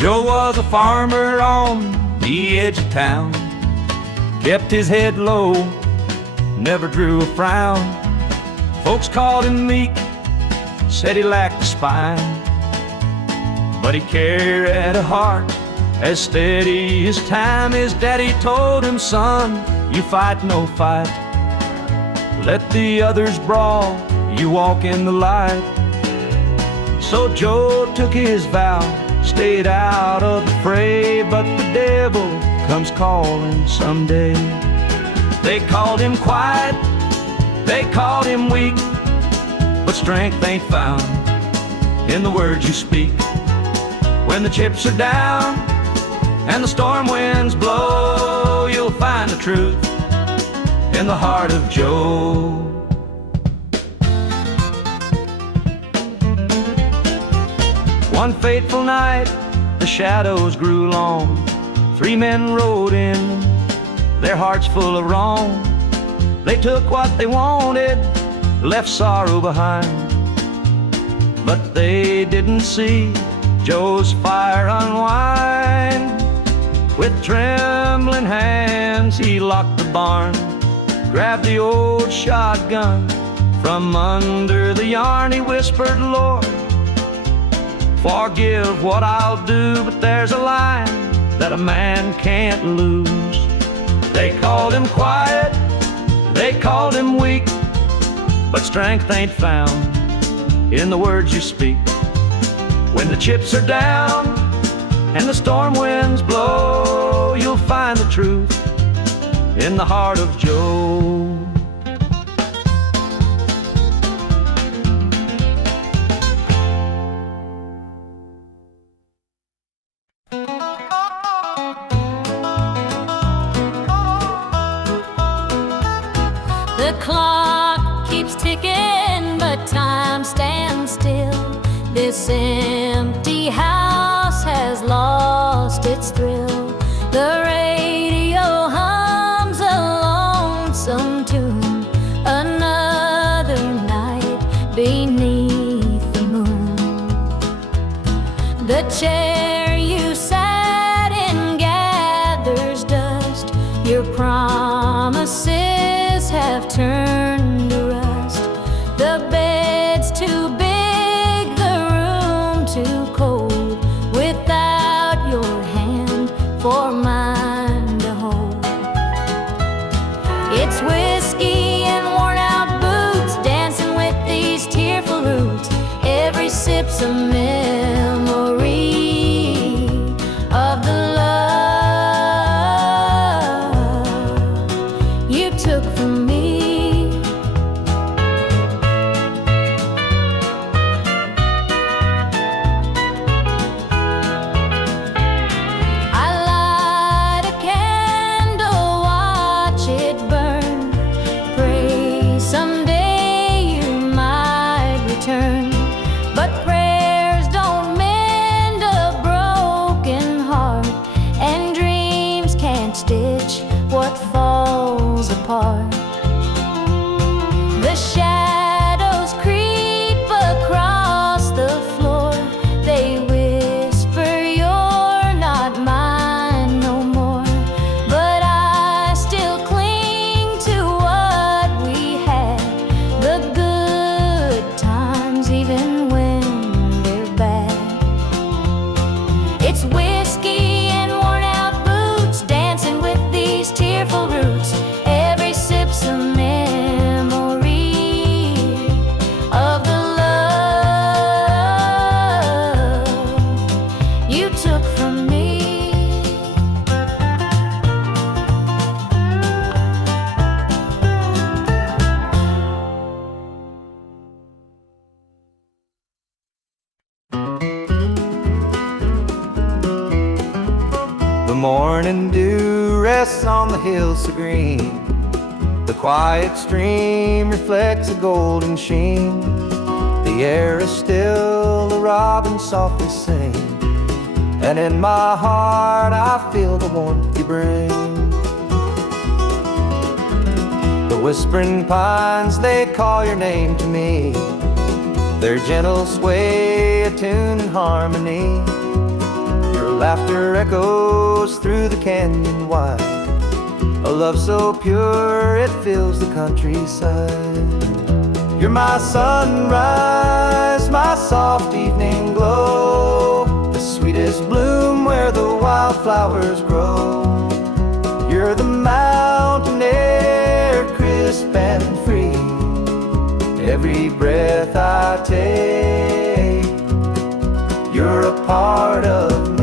Joe was a farmer on the edge of town, kept his head low, never drew a frown. Folks called him meek, said he lacked a spine, but he carried a heart as steady as time. His daddy told him, son, you fight no fight, let the others brawl, you walk in the light. So Joe took his vow, stayed out of the fray, but the devil comes calling someday. They called him quiet, they called him weak, but strength ain't found in the words you speak. When the chips are down and the storm winds blow, you'll find the truth in the heart of Joe. One fateful night, the shadows grew long. 3 men rode in, their hearts full of wrong. They took what they wanted, left sorrow behind, but they didn't see Joe's fire unwind. With trembling hands he locked the barn, grabbed the old shotgun from under the yarn. He whispered, Lord, forgive what I'll do, but there's a line that a man can't lose. They called him quiet, they called him weak, but strength ain't found in the words you speak. When the chips are down and the storm winds blow, you'll find the truth in the heart of Joe. The clock keeps ticking, but time stands still. This empty house has lost its thrill. The radio hums a lonesome tune, another night beneath the moon. The chair you sat in gathers dust, your promises have turned to rust. The bed's too big, the room too cold, without your hand for mine to hold. It's whiskey and worn out boots, dancing with these tearful roots. Every sip's a memory of the love you took from me. The shadows creep across the floor. They whisper you're not mine no more. But I still cling to what we had, the good times even when they're bad. It's whiskey and worn out boots, dancing with these tearful roots. Every sip's a memory of the love you took from me. The morning dew rests on the hills so green. The quiet stream reflects a golden sheen. The air is still, the robins softly sing, and in my heart I feel the warmth you bring. The whispering pines, they call your name to me. Their gentle sway, attuned in harmony. Your laughter echoes through the canyon wide, a love so pure it fills the countryside. You're my sunrise, my soft evening glow, the sweetest bloom where the wildflowers grow. You're the mountain air, crisp and free. Every breath I take, you're a part of me.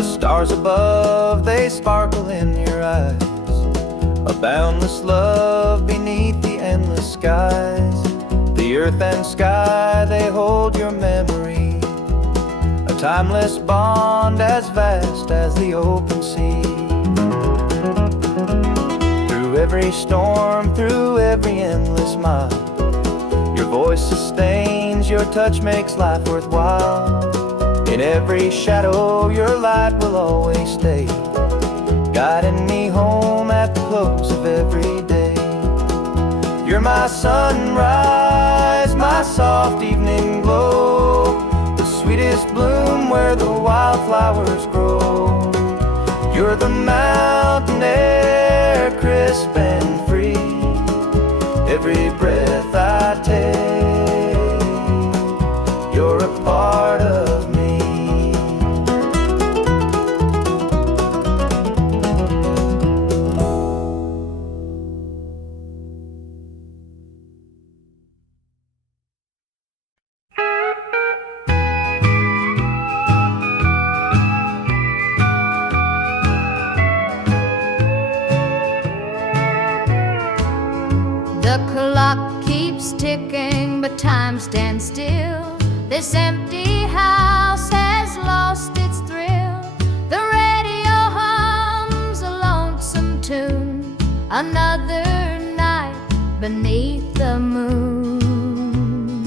Stars above, they sparkle in your eyes, a boundless love beneath the endless skies. The earth and sky, they hold your memory, a timeless bond as vast as the open sea. Through every storm, through every endless mile, your voice sustains, your touch makes life worthwhile. In every shadow, your light will always stay, guiding me home at the close of every day. You're my sunrise, my soft evening glow, the sweetest bloom where the wildflowers grow. You're the mountain air, crisp and free. Every breath I take, you're a part of me. The clock keeps ticking, but time stands still. This empty house has lost its thrill. The radio hums a lonesome tune, another night beneath the moon.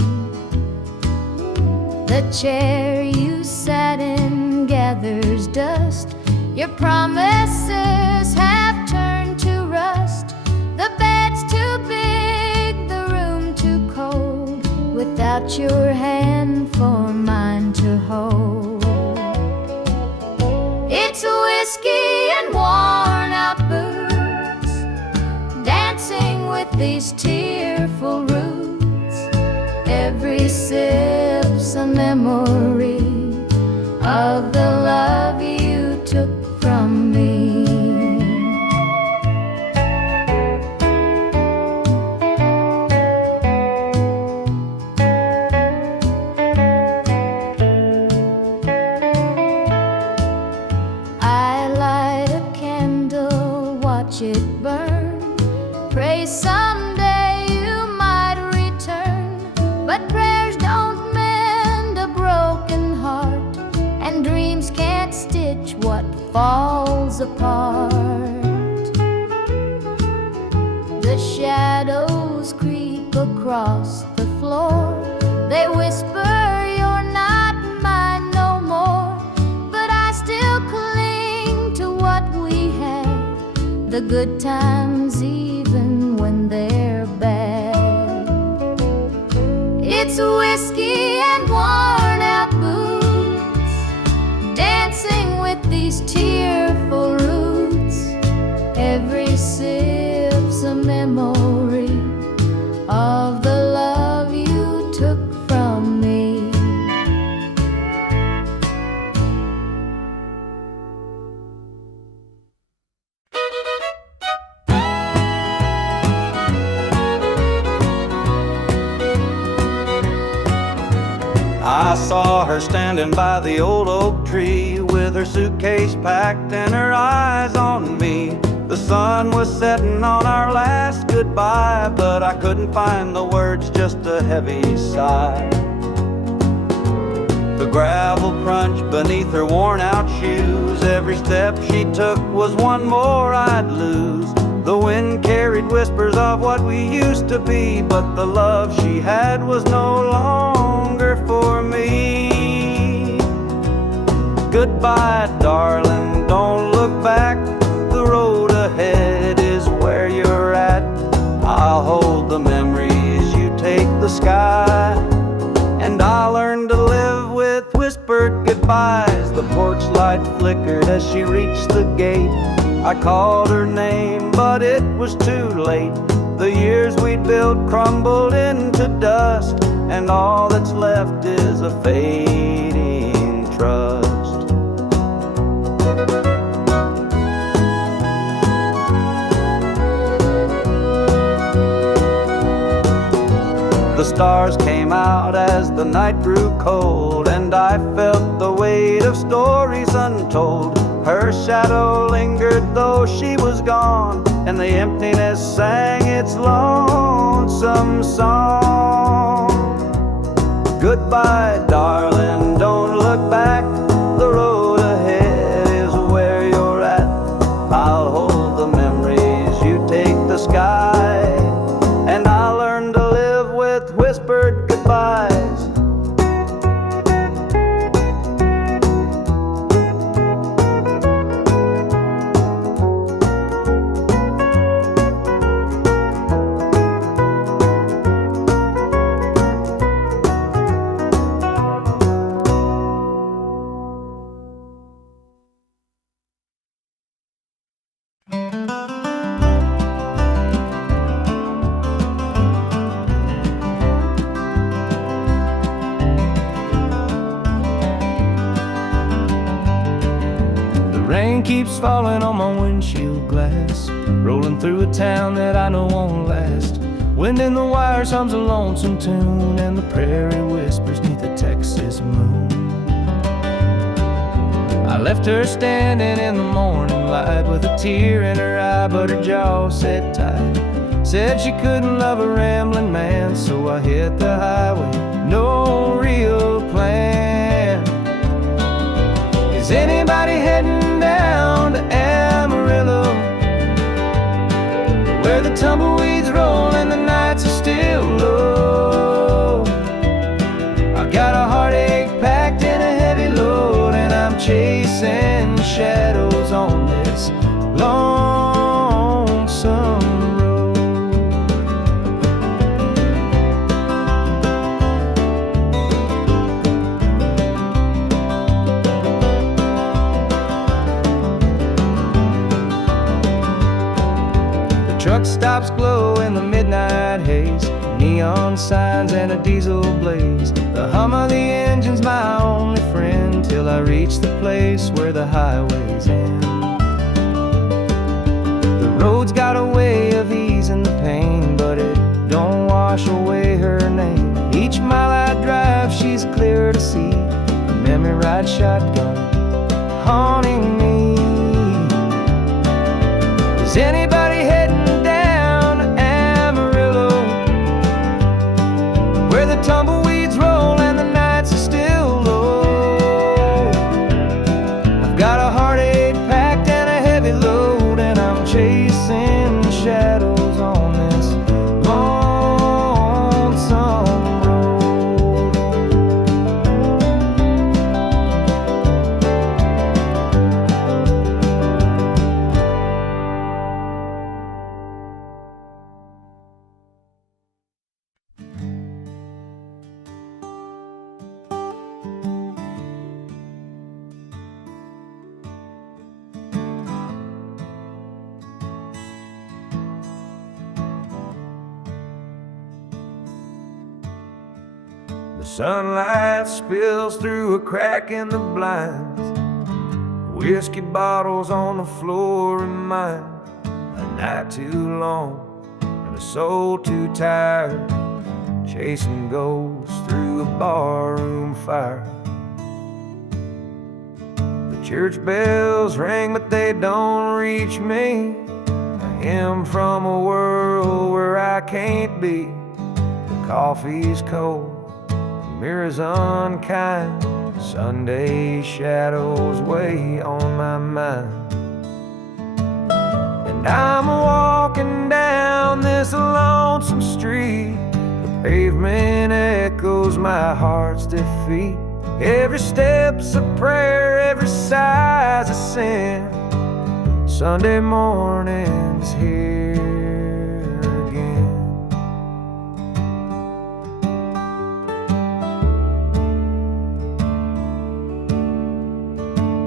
The chair you sat in gathers dust. Your promises have turned to rust. The bed's too big, the room too cold, without your hand for mine to hold. It's whiskey and worn out boots, dancing with these tearful roots. Every sip's a memory of the love you took from me. It burn, pray someday you might return, but prayers don't mend a broken heart, and dreams can't stitch what falls apart. The shadows creep across the floor, they whisper you're not mine no more, but I still cling to what we had, the good times even when they're bad. It's whiskey and worn out boots, dancing with these tearful roots. Every sip's a memory of the love you took from me. I saw her standing by the old oak tree with her suitcase packed and her eyes on me. The sun was setting on our last goodbye, but I couldn't find the words, just a heavy sigh. The gravel crunched beneath her worn-out shoes. Every step she took was one more I'd lose. The wind carried whispers of what we used to be, but the love she had was no longer for me. Goodbye, darling, don't look back. The road ahead is where you're at. I'll hold the memories, you take the sky. And I'll learn to live with whispered goodbyes. The porch light flickered as she reached the gate. I called her name, but it was too late. The years we'd built crumbled into dust, and all that's left is a fading trust. The stars came out as the night grew cold, and I felt the weight of stories untold. Her shadow lingered though she was gone, and the emptiness sang its lonesome song. Goodbye, darling, don't look back. The road ahead is where you're at. I'll hold the memories, you take the sky. And I'll learn to live with whispered goodbyes. Rain keeps falling on my windshield glass, rolling through a town that I know won't last. Wind in the wires hums a lonesome tune, and the prairie whispers neath the Texas moon. I left her standing in the morning light with a tear in her eye, but her jaw said tight. Said she couldn't love a rambling man, so I hit the highway, no real plan. Is anybody heading down to Amarillo, where the tumbleweeds roll and the nights are still low? I got a heartache packed in a heavy load, and I'm chasing shadows on this lonesome road. Truck stops glow in the midnight haze, neon signs and a diesel blaze. The hum of the engine's my only friend, till I reach the place where the highways end. The road's got a way of easing the pain, but it don't wash away her name. Each mile I drive, she's clear to see, a memory ride shotgun haunting me. Is anybody heading tumbleweeds roll and the nights are still low? I've got a heartache packed and a heavy load, and I'm chasing shadows on this lonesome road. The sunlight spills through a crack in the blinds. Whiskey bottles on the floor remind a night too long and a soul too tired, chasing ghosts through a barroom fire. The church bells ring, but they don't reach me. him from a world where I can't be. The coffee's cold, the mirror's unkind, Sunday shadows weigh on my mind. And I'm walking down this lonesome street, the pavement echoes my heart's defeat. Every step's a prayer, every sigh's a sin. Sunday morning's here again.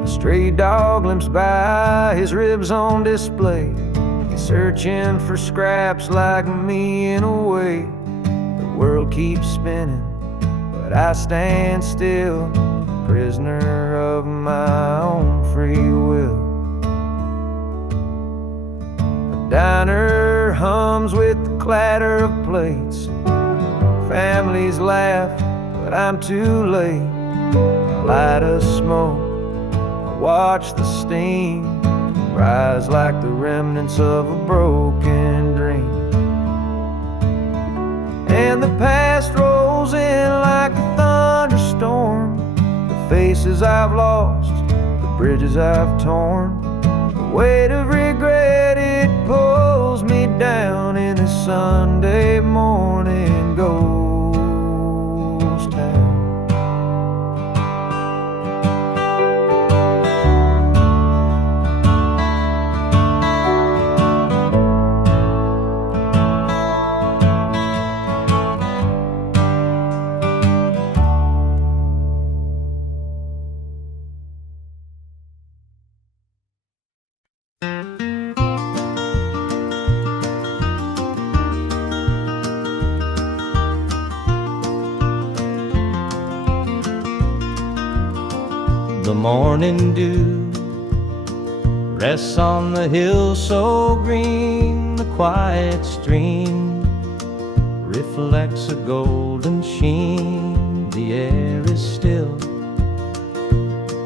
A stray dog limps by, his ribs on display. He's searching for scraps like me in a way. The world keeps spinning, but I stand still, prisoner of my own free will. The diner hums with the clatter of plates. Families laugh, but I'm too late. I light a smoke, I watch the steam rise like the remnants of a broken dream. And the past rolls in like a thunderstorm. The faces I've lost, the bridges I've torn. The weight of regret, it pulls me down in this Sunday morning ghost town. The morning dew rests on the hill so green. The quiet stream reflects a golden sheen. The air is still,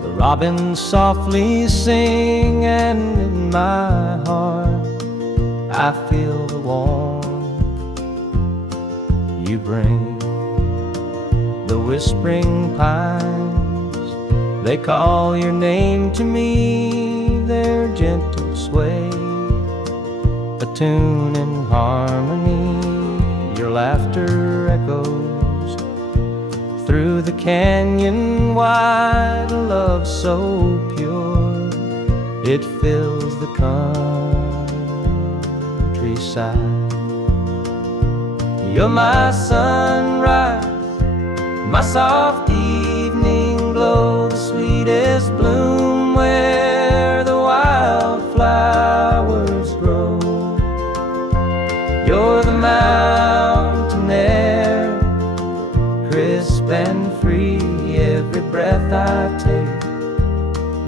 the robins softly sing, and in my heart I feel the warmth you bring. The whispering pines, they call your name to me, their gentle sway, a tune in harmony. Your laughter echoes through the canyon wide, a love so pure, it fills the countryside. You're my sunrise, my soft evening glow, the sweetest bloom where the wildflowers grow. You're the mountain air, crisp and free, every breath I take,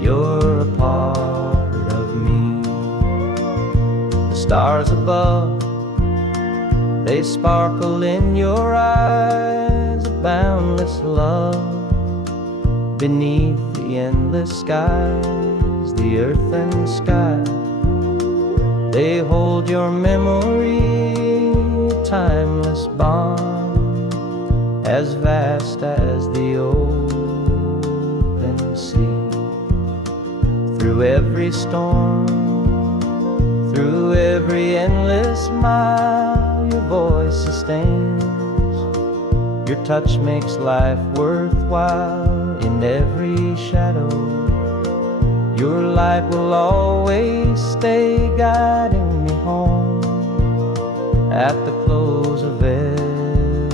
you're a part of me. The stars above, they sparkle in your eyes, a boundless love beneath the endless skies. The earth and sky, they hold your memory, a timeless bond, as vast as the open sea. Through every storm, through every endless mile, your voice sustains, your touch makes life worthwhile. In every shadow, your light will always stay, guiding me home at the close of every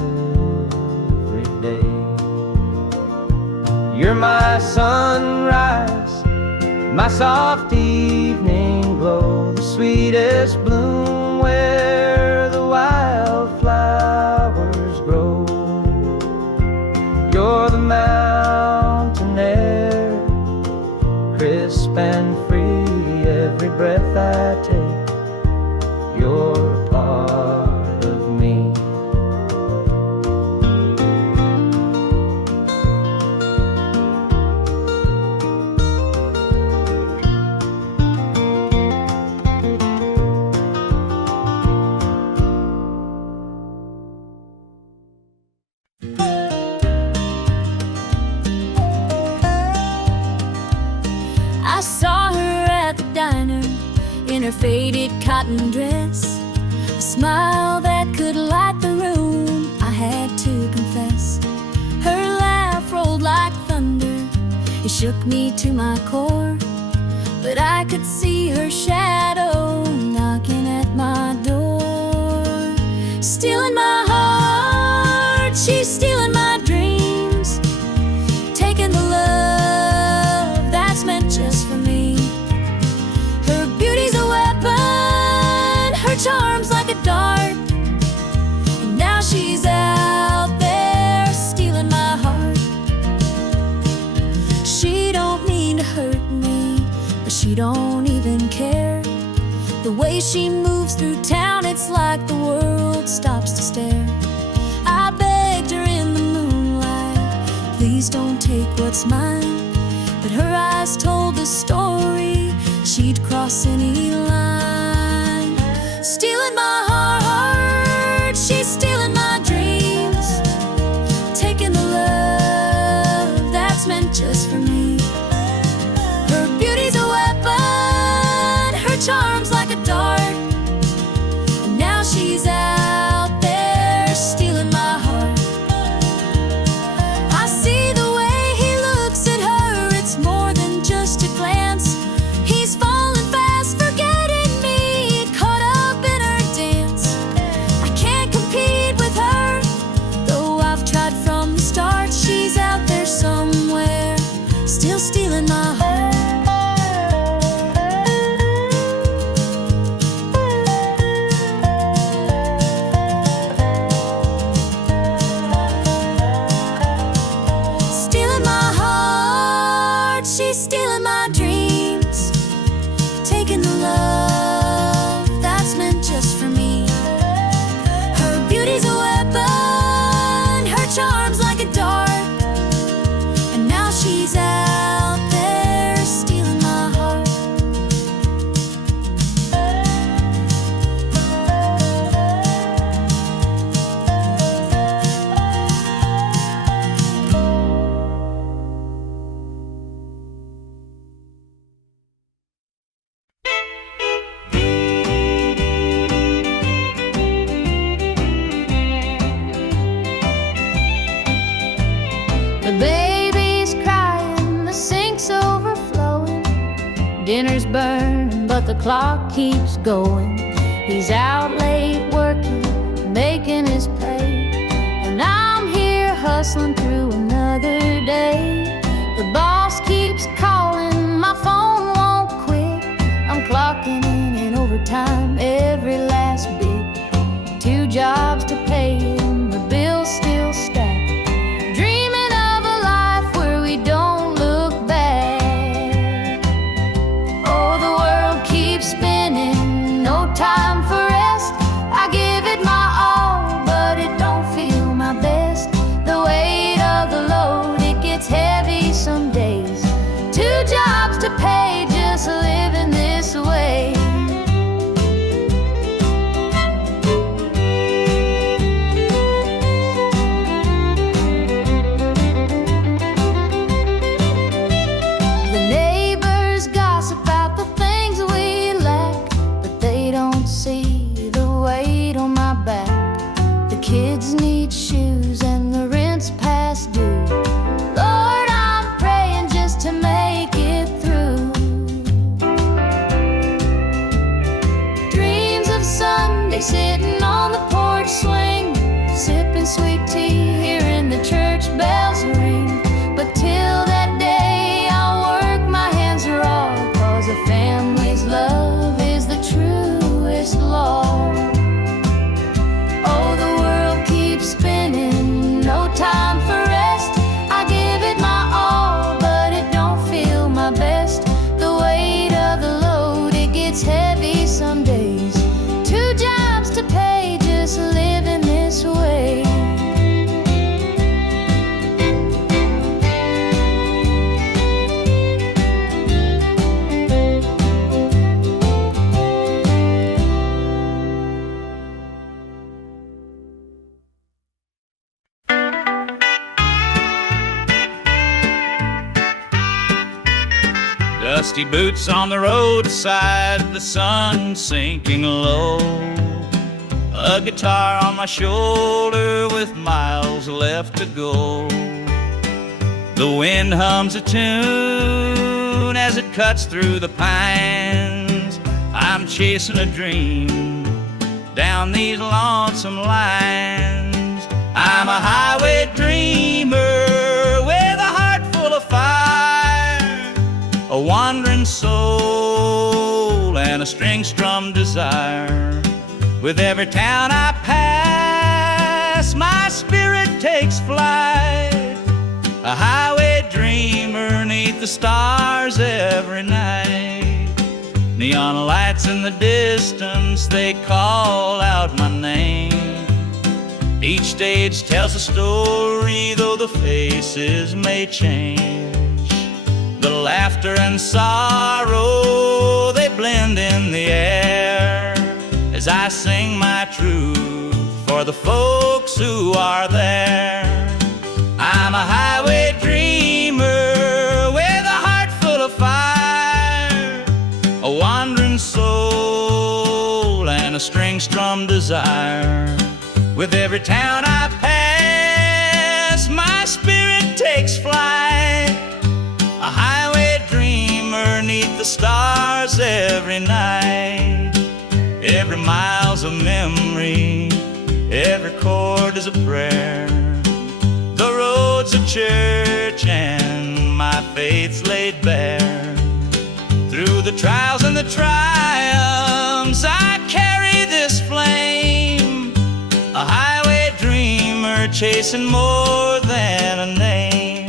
day. You're my sunrise, my soft evening glow, the sweetest bloom where the wildflowers grow. You're the mountain air, crisp and free, every breath I take, you're a part of me. I saw her at the diner in her faded cotton dress, a smile that could light the room, I had to confess. Her laugh rolled like thunder, it shook me to my core, but I could see her shadow knocking at my door. Stealing my heart, she's stealing my dreams, taking the love that's meant just for me. Her beauty's a weapon, her charm's like a dart, and now she's out there stealing my heart. She don't mean to hurt me, but she don't even care. The way she moves through town, it's like the world stops to stare. I begged her in the moonlight, please don't take what's mine, but her eyes told the story, she'd cross any line. Stealing my heart, she's stealing my dreams, taking the love that's meant just for me. Her beauty's a weapon, her charm's like a dart, and now she's out there stealing my heart. I see the way he looks at her, it's more than just a glance. He's falling fast, forgetting me, caught up in her dance. I can't compete with her, though I've tried from the start. She's out there somewhere, still stealing my heart. Stealing my heart, she's stealing my dreams, taking the love that's meant just for me. Her beauty's a weapon, her charm's like a dart, and now she's out there stealing my heart. The baby's crying, the sink's overflowing, dinner's burning, but the clock keeps going. He's out late working, making his pay, and I'm here hustling through another day. The boss keeps calling, my phone won't quit. I'm clocking in overtime, every last bit. 2 jobs to pay and the bills still stack. Dreaming of a life where we don't look back. Oh, the world keeps spinning, no time for rest. I give it my all, but it don't feel my best. The weight of the load, it gets heavy some days. 2 jobs to pay, just living this way. The neighbors gossip about the things we lack, but they don't see the weight on my back. The kids need shoes and the rent's past due. Lord, I'm praying just to make it through. Dreams of Sunday sitting on the porch swing, sipping sweet tea, hearing the church bells ring. But till that day, I'll work my hands raw, 'cause a family's love is the truest law. Oh, the world keeps spinning, no time for rest. I give it my all, but it don't feel my best. The weight of the load, it gets heavy some days. 2 jobs to pay, Dusty boots on the roadside, the sun sinking low. A guitar on my shoulder with miles left to go. The wind hums a tune as it cuts through the pines. I'm chasing a dream down these lonesome lines. I'm a highway dreamer with a heart full of fire, a wandering soul and a string-strummed desire. With every town I pass, my spirit takes flight, a highway dreamer 'neath the stars every night. Neon lights in the distance, they call out my name. Each stage tells a story, though the faces may change. The laughter and sorrow, they blend in the air as I sing my truth for the folks who are there. I'm a highway dreamer with a heart full of fire, a wandering soul and a string-strummed desire. With every town I pass, my spirit takes flight, a highway dreamer 'neath the stars every night. Every mile's a memory, every chord is a prayer. The road's a church and my faith's laid bare. Through the trials and the triumphs, I carry this flame, a highway dreamer chasing more than a name.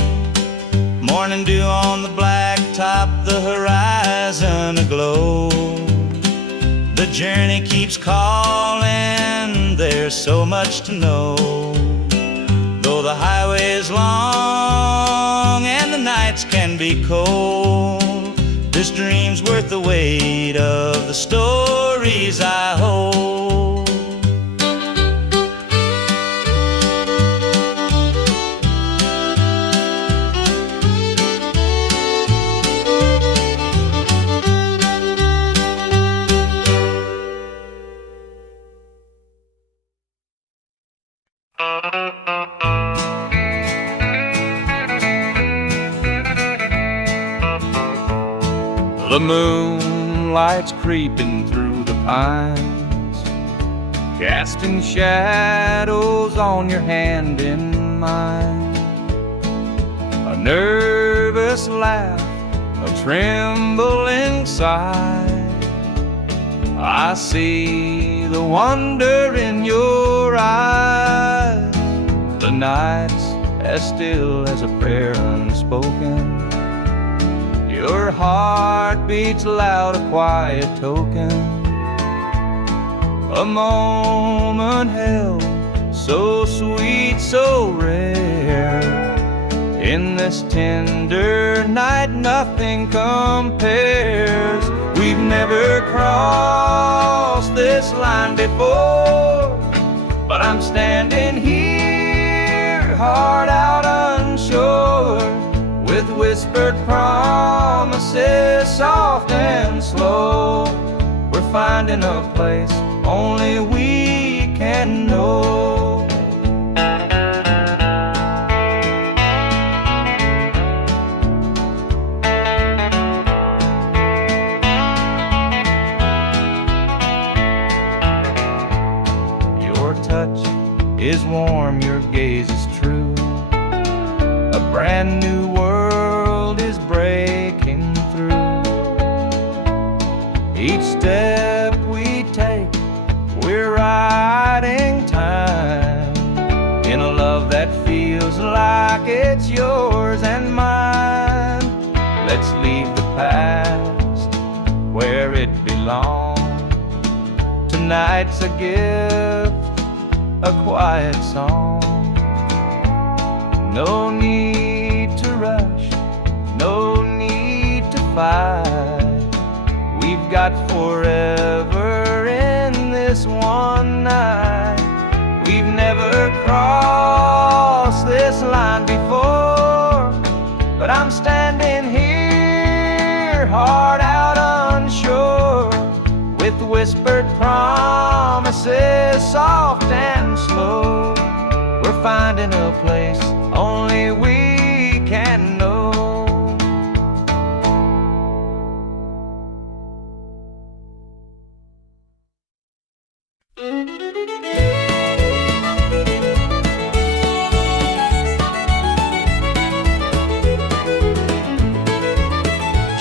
Morning dew on the blacktop, the horizon aglow. The journey keeps calling, there's so much to know. Though the highway is long and the nights can be cold, this dream's worth the weight of the stories I hold. The moonlight's creeping through the pines, casting shadows on your hand in mine. A nervous laugh, a trembling sigh. I see the wonder in your eyes. The night's as still as a prayer unspoken. Your heart beats loud, a quiet token. A moment held, so sweet, so rare. In this tender night, nothing compares. We've never crossed this line before, but I'm standing here, heart out unsure, with whispered promises, soft and slow. We're finding a place only we can know. Your touch is warm, your gaze is true. A brand new world is breaking through. Each step we take, we're riding time in a love that feels like it's yours and mine. Let's leave the past where it belongs. Tonight's a gift, a quiet song. No need to rush, no need to fight. We've got forever in this one night. We've never crossed this line before, but I'm standing here, heart whispered promises, soft and slow. We're finding a place only we can know.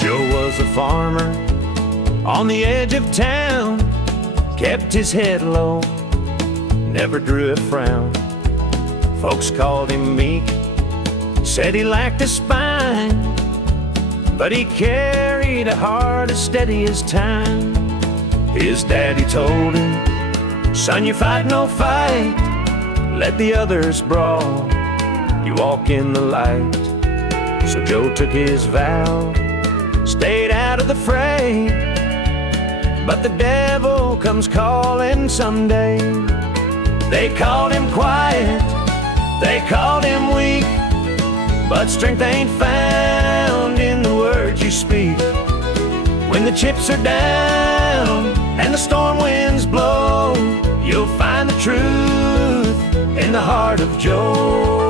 Joe was a farmer on the edge of town, kept his head low, never drew a frown. Folks called him meek, said he lacked a spine, but he carried a heart as steady as time. His daddy told him, "Son, you fight no fight, let the others brawl, you walk in the light." So Joe took his vow, stayed out of the fray, but the devil comes calling someday. They called him quiet, they called him weak, but strength ain't found in the words you speak. When the chips are down and the storm winds blow, you'll find the truth in the heart of Joe.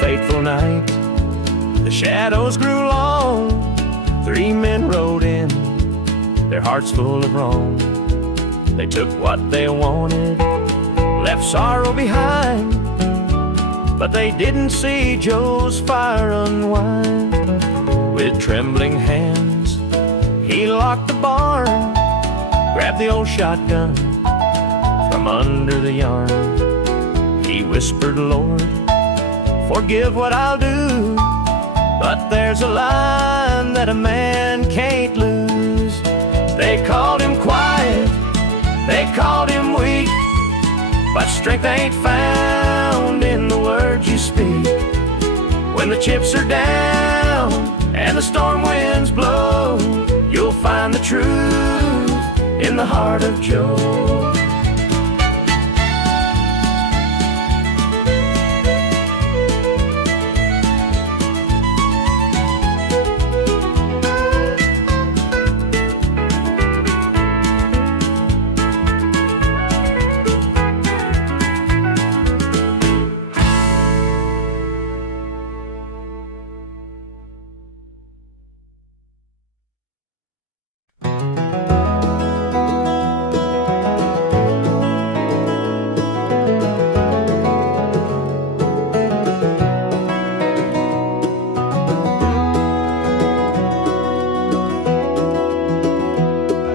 Fateful night, the shadows grew long. 3 men rode in, their hearts full of wrong. They took what they wanted, left sorrow behind, but they didn't see Joe's fire unwind. With trembling hands, he locked the barn, grabbed the old shotgun from under the yarn. He whispered, "Lord, forgive what I'll do," but there's a line that a man can't lose. They called him quiet, they called him weak, but strength ain't found in the words you speak. When the chips are down and the storm winds blow, you'll find the truth in the heart of Joe.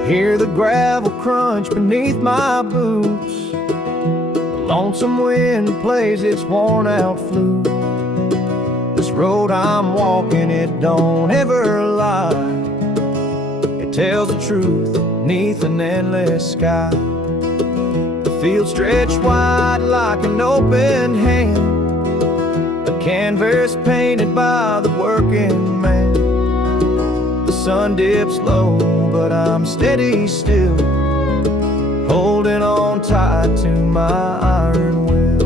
Hear the gravel crunch beneath my boots. The lonesome wind plays its worn-out flute. This road I'm walking, it don't ever lie. It tells the truth beneath an endless sky. The field stretched wide like an open hand, a canvas painted by the working man. The sun dips low, but I'm steady still, holding on tight to my iron will.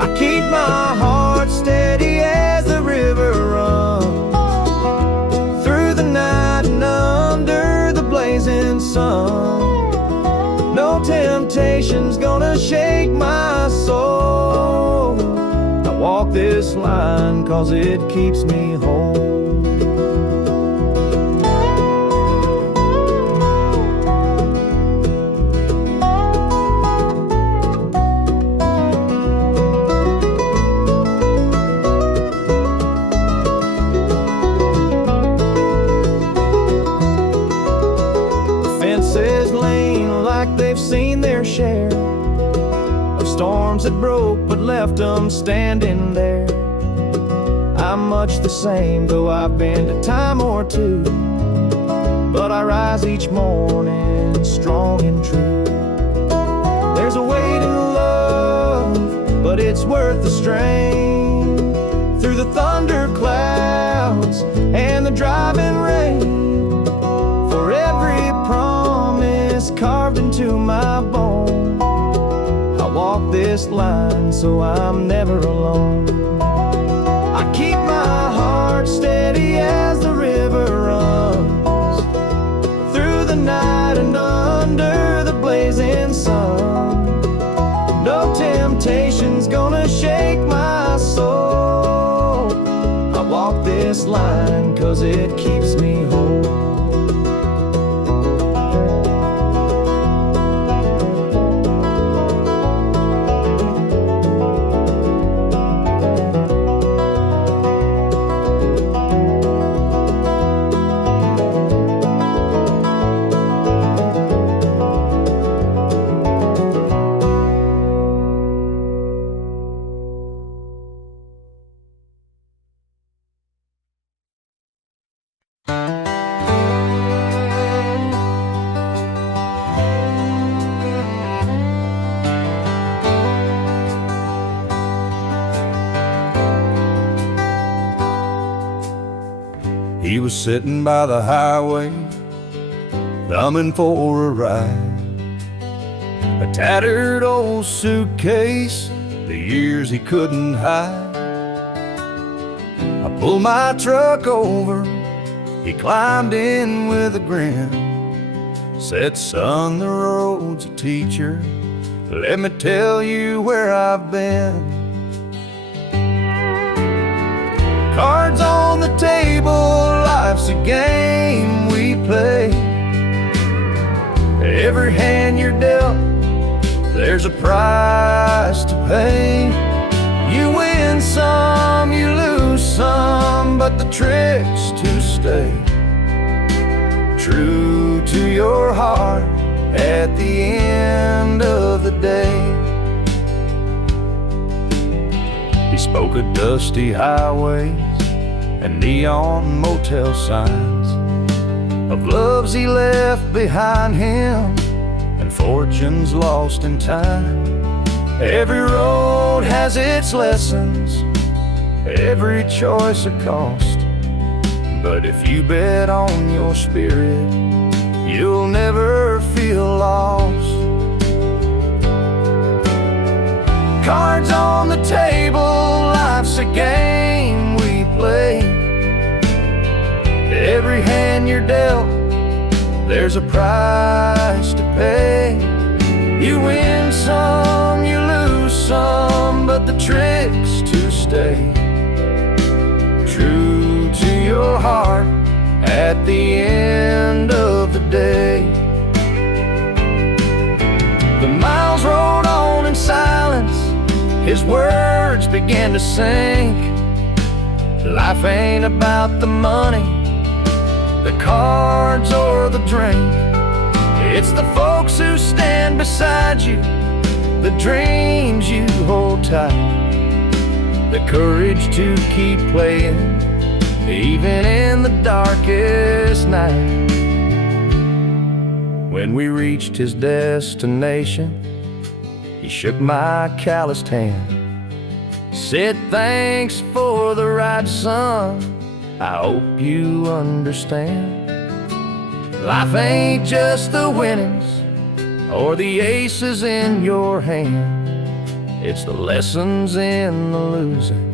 I keep my heart steady as the river runs through the night and under the blazing sun. No temptation's gonna shake my soul. I walk this line 'cause it keeps me whole. Seen their share of storms that broke but left them standing there. I'm much the same, though I've been a time or two, but I rise each morning strong and true. There's a weight in love, but it's worth the strain. Through the thunder clouds and the driving rain, this line so I'm never alone. I keep my heart steady as the river runs through the night and under the blazing sun. No temptation's gonna shake my soul. I walk this line 'cause it keeps me whole. He was sitting by the highway, thumbing for a ride. A tattered old suitcase, the years he couldn't hide. I pulled my truck over, he climbed in with a grin. Said, son, the road's a teacher, let me tell you where I've been. Cards on the table, life's a game we play. Every hand you're dealt, there's a price to pay. You win some, you lose some, but the trick's to stay true to your heart at the end of the day. He spoke of dusty highways and neon motel signs, of loves he left behind him and fortunes lost in time. Every road has its lessons, every choice a cost, but if you bet on your spirit, you'll never feel lost. Cards on the table, life's a game we play. Every hand you're dealt, there's a price to pay. You win some, you lose some, but the trick's to stay true to your heart at the end of the day. The miles rolled on in silence, his words began to sink. Life ain't about the money, the cards or the drink. It's the folks who stand beside you, the dreams you hold tight, the courage to keep playing even in the darkest night. When we reached his destination, he shook my calloused hand, said thanks for the ride, son, I hope you understand. Life ain't just the winnings or the aces in your hand, it's the lessons in the losing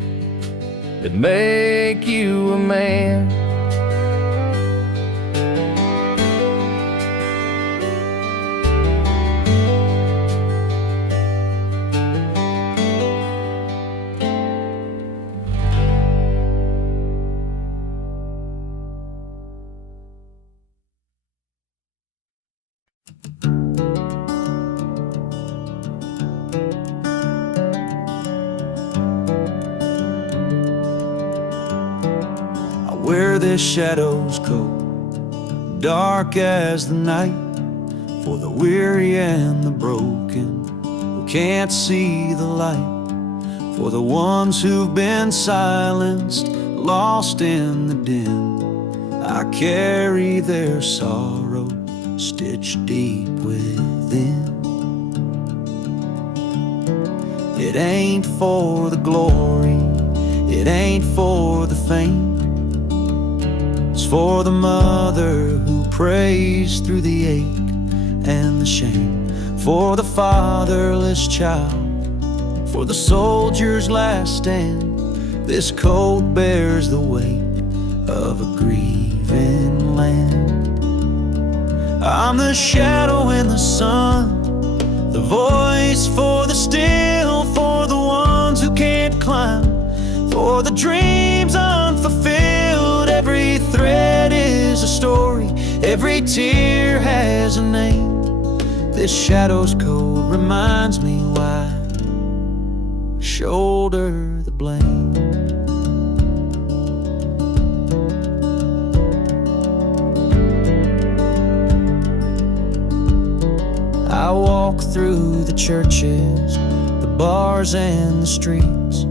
that make you a man. Wear this shadow's coat, dark as the night, for the weary and the broken who can't see the light, for the ones who've been silenced, lost in the din. I carry their sorrow stitched deep within. It ain't for the glory, it ain't for the fame, it's for the mother who prays through the ache and the shame, for the fatherless child for the soldier's last stand. This coat bears the weight of a grieving land. I'm the shadow in the sun, the voice for the still, for the ones who can't climb, for the dreams unfulfilled. Every thread is a story, every tear has a name. This shadow's code reminds me why I shoulder the blame. I walk through the churches, the bars and the streets,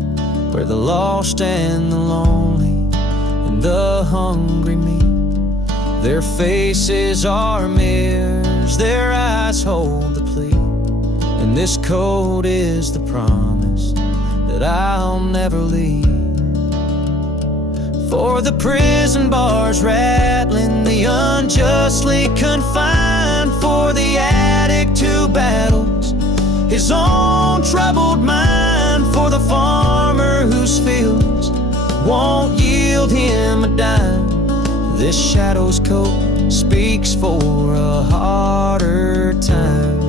where the lost and the lonely and the hungry meet. Their faces are mirrors, their eyes hold the plea, and this code is the promise that I'll never leave. For the prison bars rattling, the unjustly confined, for the addict who battles his own troubled mind, for the farmer whose fields won't yield him a dime. This shadow's coat speaks for a harder time.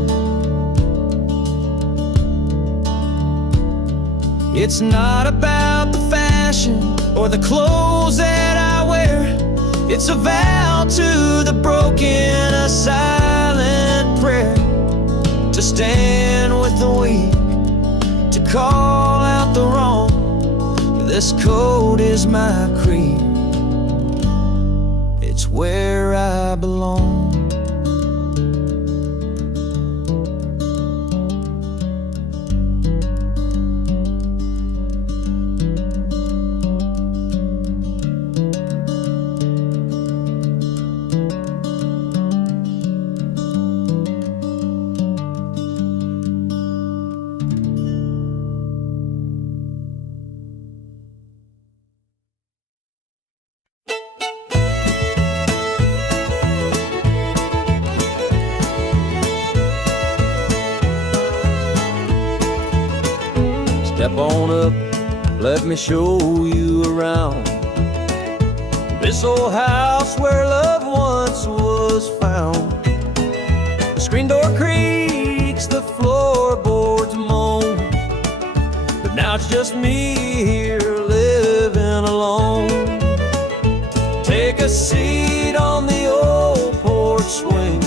It's not about the fashion or the clothes that I wear. It's a vow to the broken, a silent prayer, to stand with the weak, to call out the wrong. This code is my creed, it's where I belong. Step on up, let me show you around this old house where love once was found. The screen door creaks, the floorboards moan, but now it's just me here living alone. Take a seat on the old porch swing.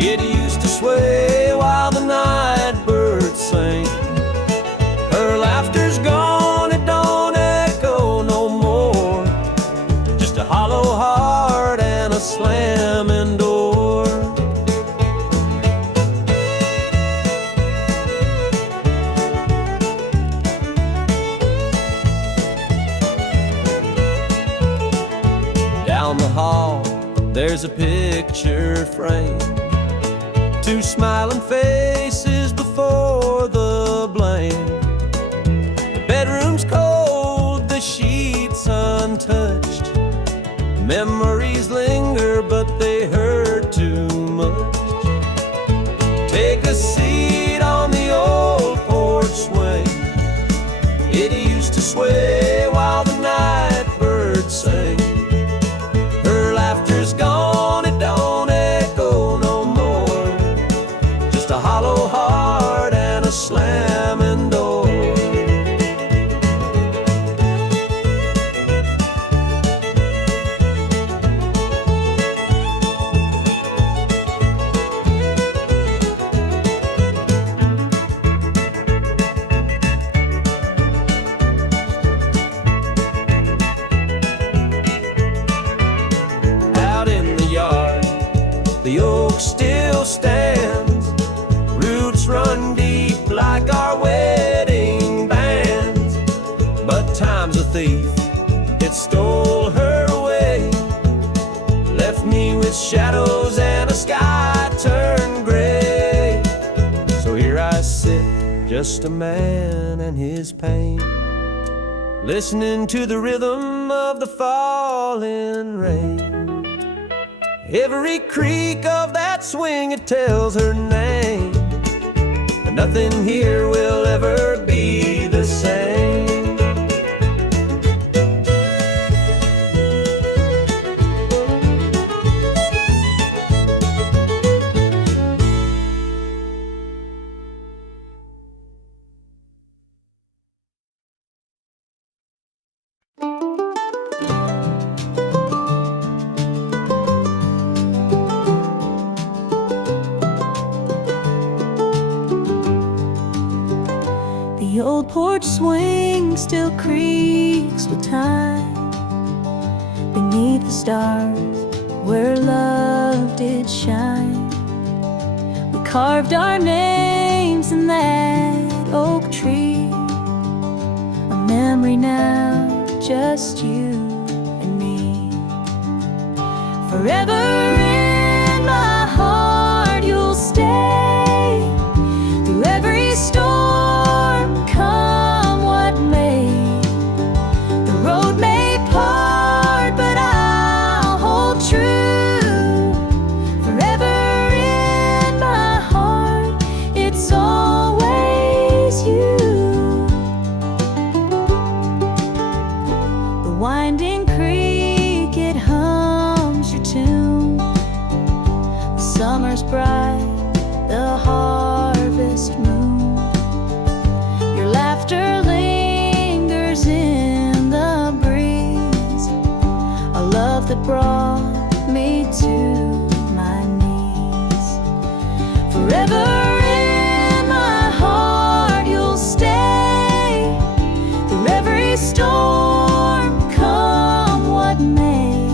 It used to sway while the night birds sang. Her laughter's gone, it don't echo no more, just a hollow heart and a slamming door. Down the hall, there's a picture frame, two smiling faces before the blame. Bedroom's cold, the sheets untouched. Memories linger, but they hurt too much. Take a seat on the old porch swing. It used to sway while the night birds sang. Her laughter's gone, it don't echo no more, just a hollow heart and a slamming door. The oak still stands, roots run deep like our wedding bands. But time's a thief, it stole her away, left me with shadows and a sky turned gray. So here I sit, just a man and his pain, listening to the rhythm of the falling rain. Every creak of that swing, it tells her name, and nothing here will ever be the same. The old porch swing still creaks with time beneath the stars where love did shine. We carved our names in that oak tree, a memory now, just you and me. Forever in my heart you'll stay, through every storm, come what may. The road may part, but I'll hold true. Forever in my heart, it's always you. The winding creek, it hums your tune. The summer's bright, the harvest moon. Your laughter lingers in the breeze, a love that brought me to my knees. Forever in my heart you'll stay, through every storm, come what may.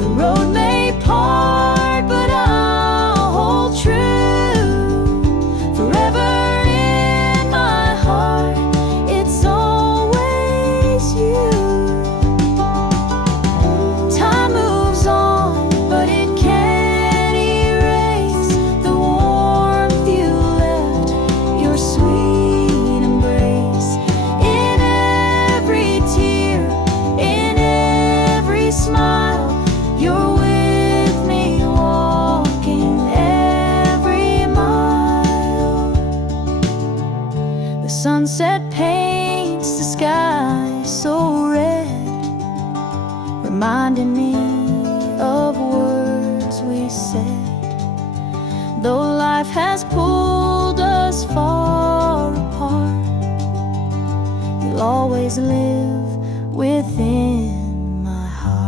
The road may part, but I'll hold true. Forever in my heart, it's always you. Time moves on, but it can't erase the warmth you left, your sweet embrace. In every tear, in every smile, you're with me, walking every mile. The sunset paints the sky so red, reminding me of words we said. Though life has pulled us far apart, you'll always live within my heart.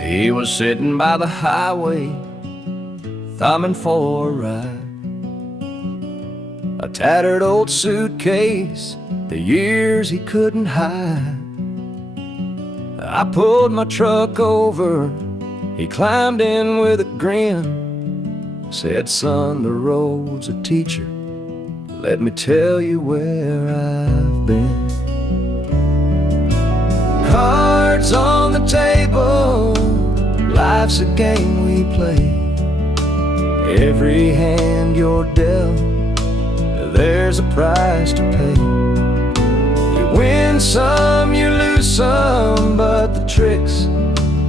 He was sitting by the highway, thumbing for a ride. A tattered old suitcase, the years he couldn't hide. I pulled my truck over, he climbed in with a grin. Said, son, the road's a teacher, let me tell you where I've been. Cards on the table, life's a game we play. Every hand you're dealt, there's a price to pay. You win some, you lose some, but the trick's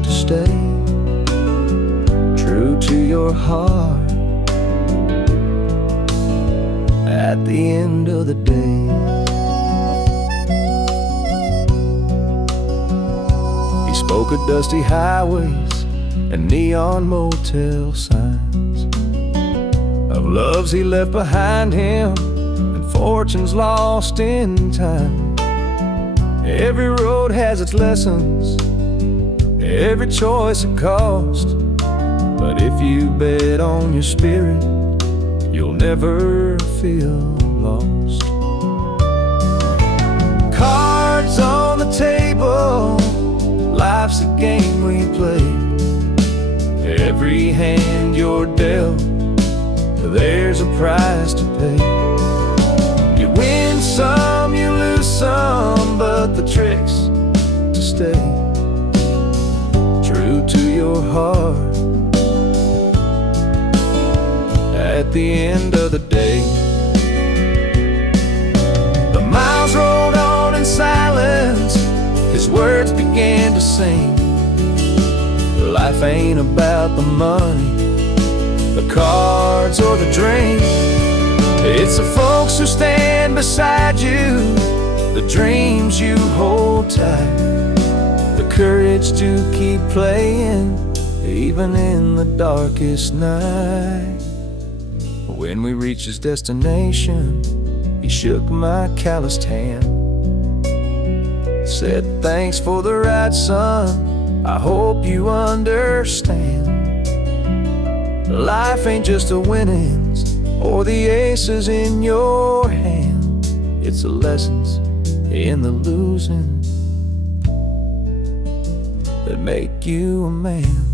to stay true to your heart at the end of the day. He spoke of dusty highways and neon motel signs, of loves he left behind him and fortunes lost in time. Every road has its lessons, every choice a cost, but if you bet on your spirit, you'll never feel lost. Cards on the table, Life's a game we play. Every hand you're dealt, there's a price to pay. You win some, you lose some, but the trick's to stay true to your heart. At the end of the day, the miles rolled on in silence. His words began to sing. Life ain't about the money, the cards, or the drink. It's the folks who stand beside you, the dreams you hold tight, the courage to keep playing even in the darkest night. When we reached his destination, he shook my calloused hand, said, "Thanks for the ride, son, I hope you understand. Life ain't just the winnings or the aces in your hand. It's the lessons in the losing that make you a man."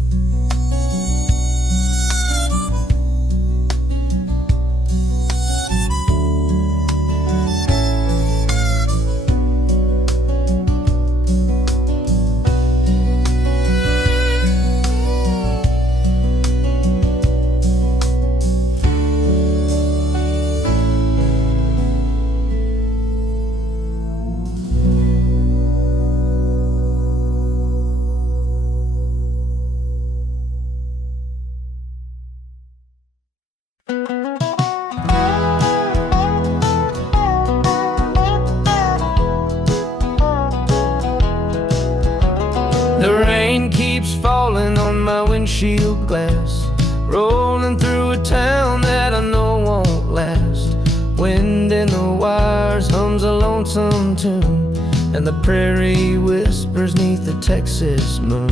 The rain keeps falling on my windshield glass, rolling through a town that I know won't last. Wind in the wires hums a lonesome tune, and the prairie whispers neath the Texas moon.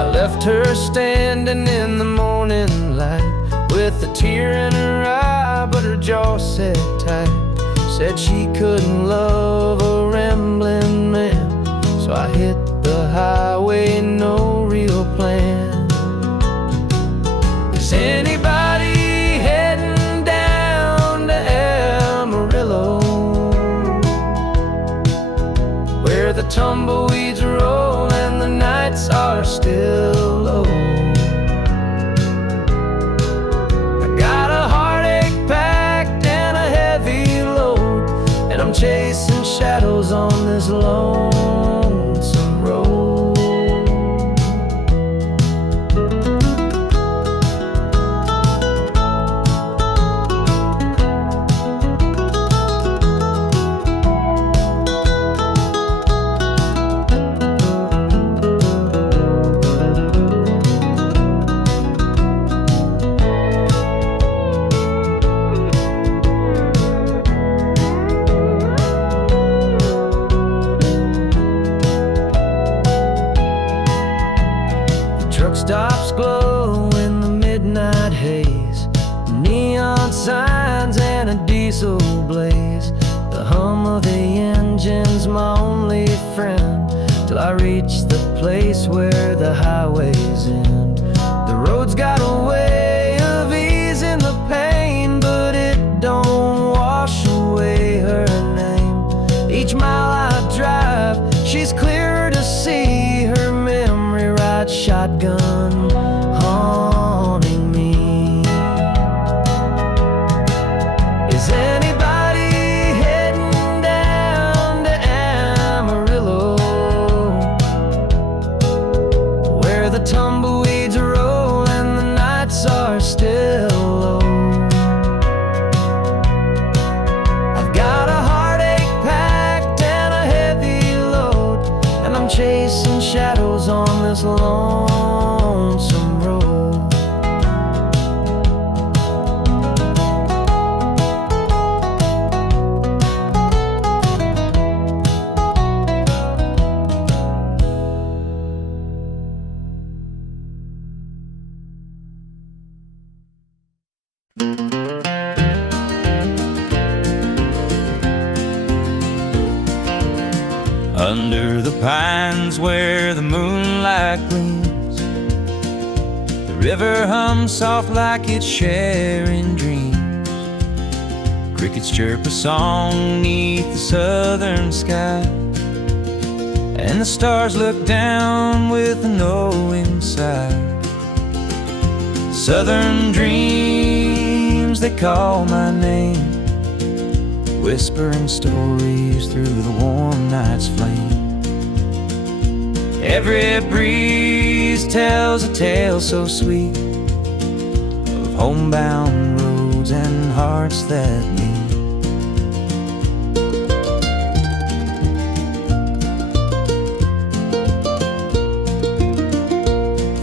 I left her standing in the morning light, with a tear in her eye, but her jaw set tight. Said she couldn't love a rambling man, so I hit the highway, no real plan. Is anybody heading down to Amarillo, where the tumbleweeds roll and the nights are still low? I got a heartache packed and a heavy load, and I'm chasing shadows on this lonesome road. Stops glow in the midnight haze, neon signs and a diesel blaze. The hum of the engine's my only friend, till I reach the place where the highways end. The road's got a way of easing the pain, but it don't wash away her name. Each mile I drive, she's clearer to see, her memory rides shotgun, haunting me. Is anybody heading down to Amarillo, where the tumbleweeds roll and the nights are still low? I've got a heartache packed and a heavy load, and I'm chasing shadows on this lonesome road. Under the pines where the moonlight gleams, the river hums soft like it's sharing dreams. Crickets chirp a song 'neath the southern sky, and the stars look down with a knowing sigh. Southern dreams, they call my name, whispering stories through the warm night's flame. Every breeze tells a tale so sweet of homebound roads and hearts that meet.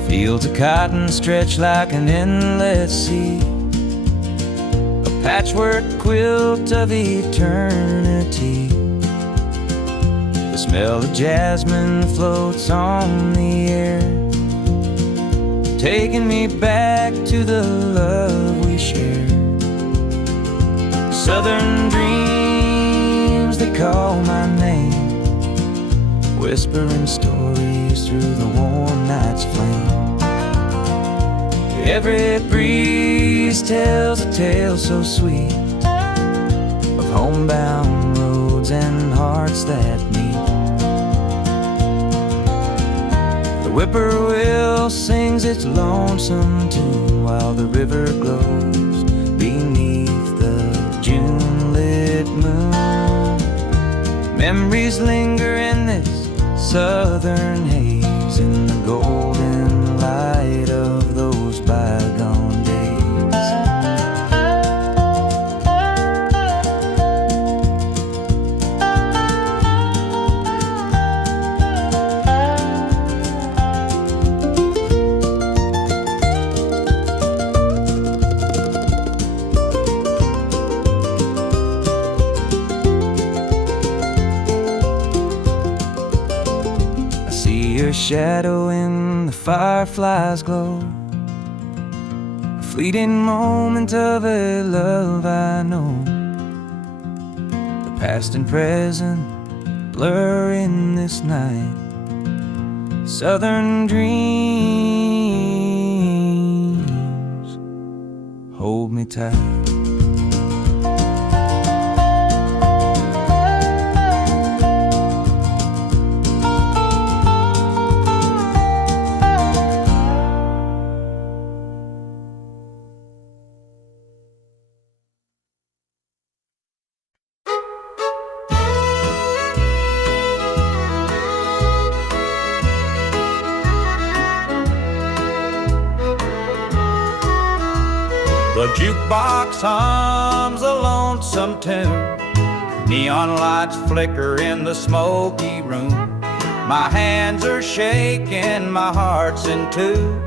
Fields of cotton stretch like an endless sea, a patchwork quilt of eternity. The smell of jasmine floats on the air, taking me back to the love we shared. Southern dreams, they call my name, whispering stories through the warm night's flame. Every breeze tells a tale so sweet of homebound roads and hearts that meet. The whippoorwill sings its lonesome tune while the river glows beneath the June-lit moon. Memories linger in this southern haze, in the golden light of those bygone days. I see your shadow in the firefly's glow, fleeting moment of a love I know. The past and present blur in this night. Southern dreams, hold me tight. The jukebox hums a lonesome tune, neon lights flicker in the smoky room. My hands are shaking, my heart's in two.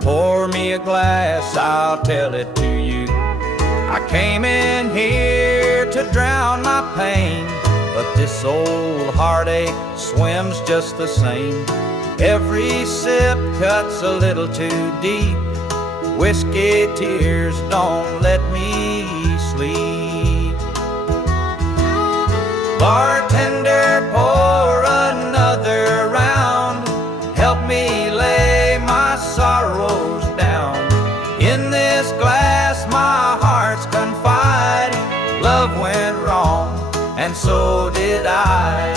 Pour me a glass, I'll tell it to you. I came in here to drown my pain, but this old heartache swims just the same. Every sip cuts a little too deep. Whiskey tears don't let me sleep. Bartender, pour another round. Help me lay my sorrows down. In this glass my heart's confide. Love went wrong, and so did I.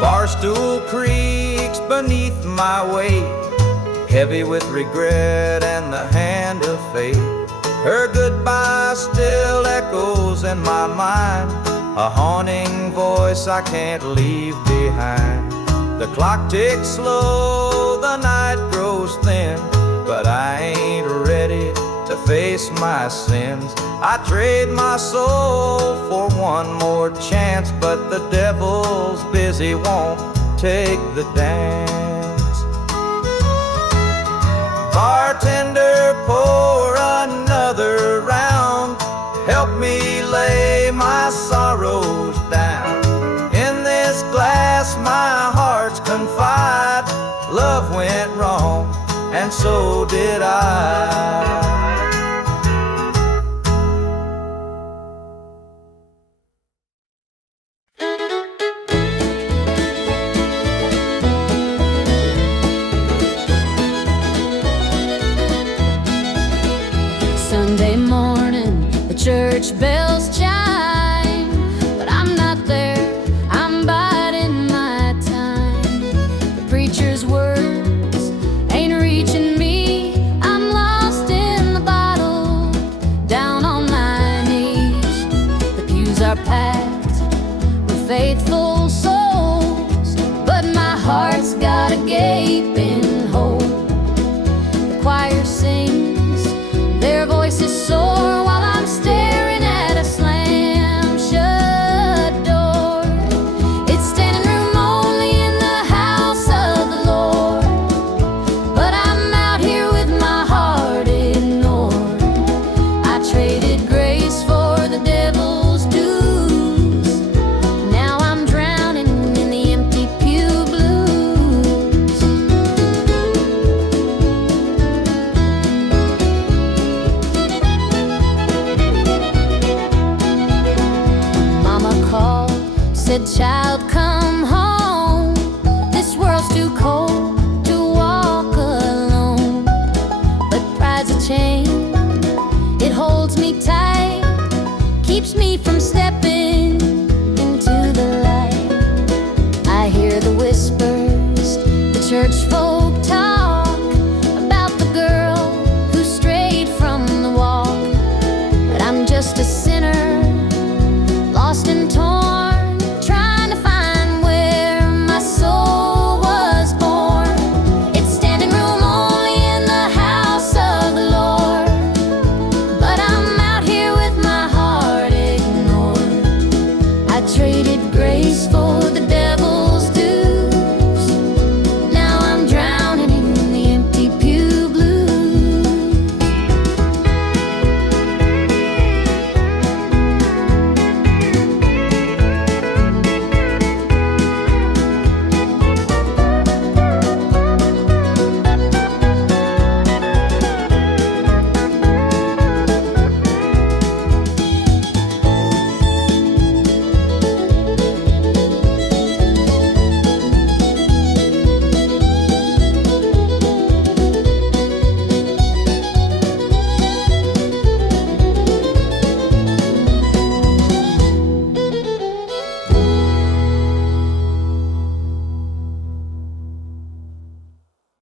Barstool creaks beneath my weight, heavy with regret and the hand of fate. Her goodbye still echoes in my mind, a haunting voice I can't leave behind. The clock ticks slow, the night grows thin, but I ain't ready to face my sins. I trade my soul for one more chance, but the devil's busy, won't take the dance. Bartender, pour another round. so did I. Sunday morning, the church bells chime, but I'm not there, I'm biding my time. The preacher's words ain't reaching me, I'm lost in the bottle, down on my knees. The pews are packed with faithful souls, but my heart's got a gaping hole. The choir sings, their voices soar while I'm staring at a slam-shut door. It's standing room only in the house of the Lord, but I'm out here with my heart ignored. I traded grace for the devil's dues. Now I'm drowning in the empty pew blues. Mama called, said, "Child, come home. This world's too cold to walk alone." But pride's a chain, it holds me tight, keeps me from